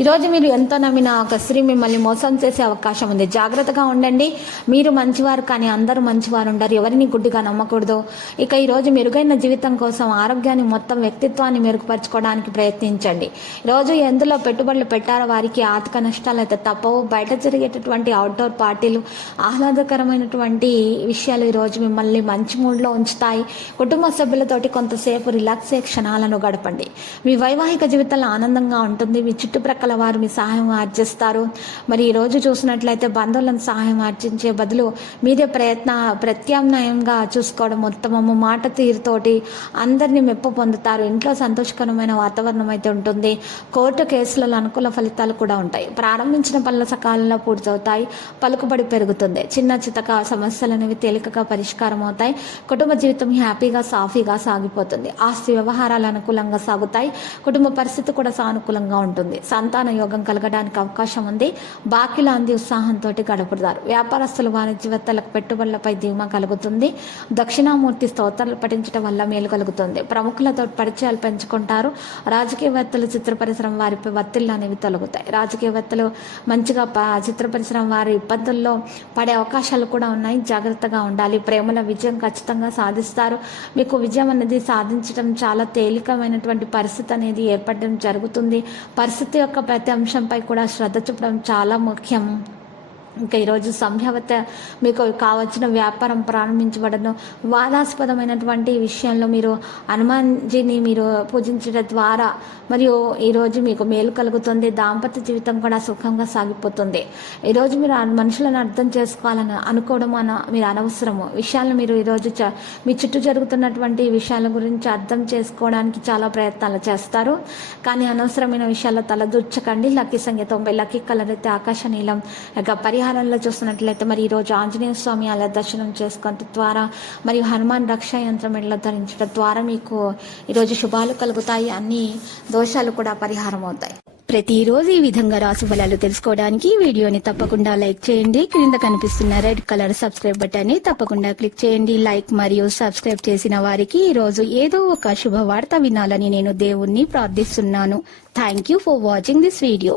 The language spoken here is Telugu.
ఈరోజు మీరు ఎంతో నమ్మిన ఒక స్త్రీ మిమ్మల్ని మోసం చేసే అవకాశం ఉంది. జాగ్రత్తగా ఉండండి. మీరు మంచివారు కానీ అందరూ మంచివారు ఉండరు. ఎవరిని గుడ్డిగా నమ్మకూడదు. ఇక ఈరోజు మెరుగైన జీవితం కోసం ఆరోగ్యాన్ని మొత్తం వ్యక్తిత్వాన్ని మెరుగుపరచుకోవడానికి ప్రయత్నించండి. ఈరోజు ఎందులో పెట్టుబడులు పెట్టారో వారికి ఆర్థిక నష్టాలు అయితే తప్పవు. బయట జరిగేటటువంటి అవుట్డోర్ పార్టీలు ఆహ్లాదకరమైనటువంటి విషయాలు ఈరోజు మిమ్మల్ని మంచి మూడ్లో ఉంచుతాయి. కుటుంబ సభ్యులతోటి కొంతసేపు రిలాక్సే క్షణాలను గడపండి. మీ వైవాహిక జీవితంలో ఆనందంగా ఉంటుంది. మీ చుట్టుప్రక్కల వారు మీ సహాయం ఆర్జిస్తారు. మరి ఈ రోజు చూసినట్లయితే బంధువులను సహాయం ఆర్జించే బదులు మీదే ప్రయత్న ప్రత్యామ్నాయంగా చూసుకోవడం ఉత్తమము. మాట తీరుతోటి అందరినీ మెప్పు పొందుతారు. ఇంట్లో సంతోషకరమైన వాతావరణం అయితే ఉంటుంది. కోర్టు కేసులలో అనుకూల ఫలితాలు కూడా ఉంటాయి. ప్రారంభించిన పనుల సకాలంలో పూర్తవుతాయి. పలుకుబడి పెరుగుతుంది. చిన్న చితక సమస్యలు అనేవి తేలికగా పరిష్కారం అవుతాయి. కుటుంబ జీవితం హ్యాపీగా సాఫీగా సాగిపోతుంది. ఆస్తి వ్యవహారాలు అనుకూలంగా సాగుతాయి. కుటుంబ పరిస్థితి కూడా సానుకూలంగా ఉంటుంది. సంతాన యోగం కలగడానికి అవకాశం ఉంది. బాకీల అంది ఉత్సాహంతో గడపడతారు. వ్యాపారస్తులు వాణిజ్యవేత్తలకు పెట్టుబడులపై ధీమా కలుగుతుంది. దక్షిణామూర్తి స్తోత్రాలు పఠించడం వల్ల మేలు కలుగుతుంది. ప్రముఖులతో పరిచయాలు పెంచుకుంటారు. రాజకీయవేత్తలు చిత్ర పరిశ్రమ వారిపై ఒత్తిళ్ళు అనేవి తొలగుతాయి. రాజకీయవేత్తలు మంచిగా ప- చిత్ర పరిశ్రమ వారి ఇబ్బందుల్లో పడే అవకాశాలు కూడా ఉన్నాయి. జాగ్రత్తగా ఉండాలి. ప్రేమల విజయం ఖచ్చితంగా సాధిస్తారు. మీకు విజయం అనేది సాధించడం చాలా తేలికమైనటువంటి పరిస్థితి అనేది ఏర్పడడం జరుగుతుంది. పరిస్థితి యొక్క ప్రతి అంశంపై కూడా శ్రద్ధ చూపడం చాలా ముఖ్యం. ఇంకా ఈరోజు సంభావ్యత మీకు కావలసిన వ్యాపారం ప్రారంభించబడను. వాదాస్పదమైనటువంటి విషయంలో మీరు హనుమాన్జీని మీరు పూజించడం ద్వారా మరియు ఈరోజు మీకు మేలు కలుగుతుంది. దాంపత్య జీవితం కూడా సుఖంగా సాగిపోతుంది. ఈరోజు మీరు మనుషులను అర్థం చేసుకోవాలని అనుకోవడం అన మీరు అనవసరము. విషయాలను మీరు ఈరోజు చ- మీ చుట్టూ జరుగుతున్నటువంటి విషయాల గురించి అర్థం చేసుకోవడానికి చాలా ప్రయత్నాలు చేస్తారు. కానీ అనవసరమైన విషయాల్లో తలదూర్చకండి లక్కీ సంఖ్య తొంభై లక్కీ కలర్ అయితే ఆకాశ నీలం ఇక పరిహారంలో చూస్తున్నట్లయితే మరి ఈరోజు ఆంజనేయ స్వామి అలా దర్శనం చేసుకోవడం ద్వారా మరియు హనుమాన్ రక్షా యంత్రం మెడలో ధరించడం ద్వారా మీకు ఈరోజు శుభాలు కలుగుతాయి. అన్ని దోషాలు కూడా పరిహారం అవుతాయి. ప్రతిరోజు ఈ విధంగా రాసు ఫలాలు తెలుసుకోవడానికి వీడియోని తప్పకుండా లైక్ చేయండి. క్రింద కనిపిస్తున్న రెడ్ కలర్ సబ్స్క్రైబ్ బటన్ని తప్పకుండా క్లిక్ చేయండి. లైక్ మరియు సబ్స్క్రైబ్ చేసిన వారికి ఈ రోజు ఏదో ఒక శుభవార్త వినాలని నేను దేవుణ్ణి ప్రార్థిస్తున్నాను. Thank you for watching this video